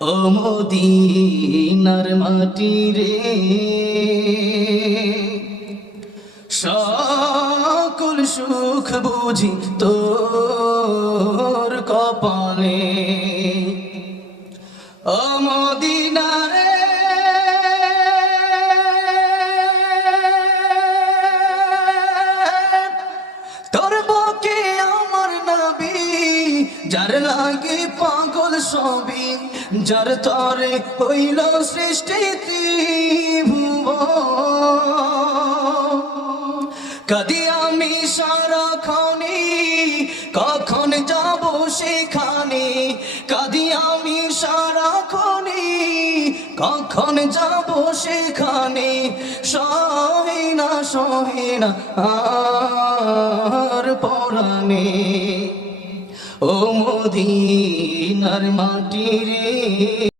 ও মদিনার মাটি রে, সকল সুখ বুঝি তোর কপালে। ও মদিনা রে, তোর বুকে আমার নবী, যার লাগে পাগল সবই, যার তরে হইল সৃষ্টি ত্রিভুবন। কাঁদি আমি সারাক্ষণে, কখন যাব সেখানে। কাঁদি আমি সারাক্ষণে, কখন যাব সেখানে। সহে না আর পরাণে। ও মদিনার মাটি রে।